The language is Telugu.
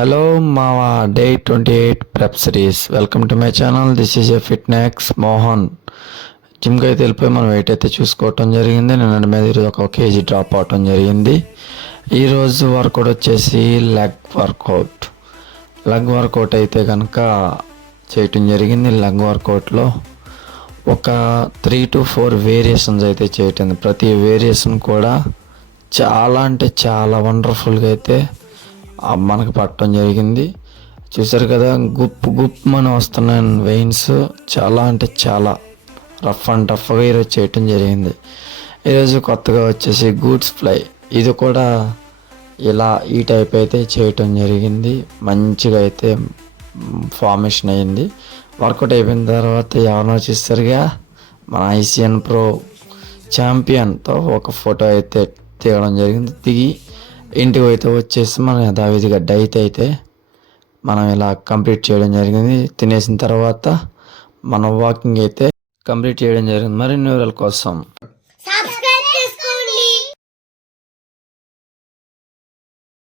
హలో మా day 28 prep series. Welcome to my channel. This is a ఫిట్నెక్స్ మోహన్. జిమ్కి అయితే వెళ్ళిపోయి మనం వెయిట్ అయితే చూసుకోవటం జరిగింది. నిన్న మీద ఈరోజు ఒక కేజీ డ్రాప్ అవటం జరిగింది. ఈరోజు వర్కౌట్ వచ్చేసి లెగ్ వర్కౌట్ అయితే కనుక చేయటం జరిగింది. లెగ్ వర్కౌట్లో ఒక 3 to 4 వేరియేషన్స్ అయితే చేయటం. ప్రతి వేరియేషన్ కూడా చాలా అంటే చాలా వండర్ఫుల్గా అయితే మనకు పట్టడం జరిగింది. చూసారు కదా, గుప్పమని వస్తున్నాయి వెయిన్స్. చాలా అంటే చాలా రఫ్ అండ్ టఫ్గా ఈరోజు చేయటం జరిగింది. ఈరోజు కొత్తగా వచ్చేసి గూడ్స్ ఫ్లై, ఇది కూడా ఇలా ఈ టైప్ అయితే చేయటం జరిగింది. మంచిగా అయితే ఫార్మేషన్ అయింది. వర్కౌట్ అయిపోయిన తర్వాత ఎవరినో చూస్తారుగా, మన ఐసిఎన్ ప్రో ఛాంపియన్తో ఒక ఫోటో అయితే తీయడం జరిగింది. దిగి ఇంటికి అయితే వచ్చేసి మనం యథావిధిగా డైట్ అయితే మనం ఇలా కంప్లీట్ చేయడం జరిగింది. తినేసిన తర్వాత మనం వాకింగ్ అయితే కంప్లీట్ చేయడం జరిగింది. మరిన్ని వివరాల కోసం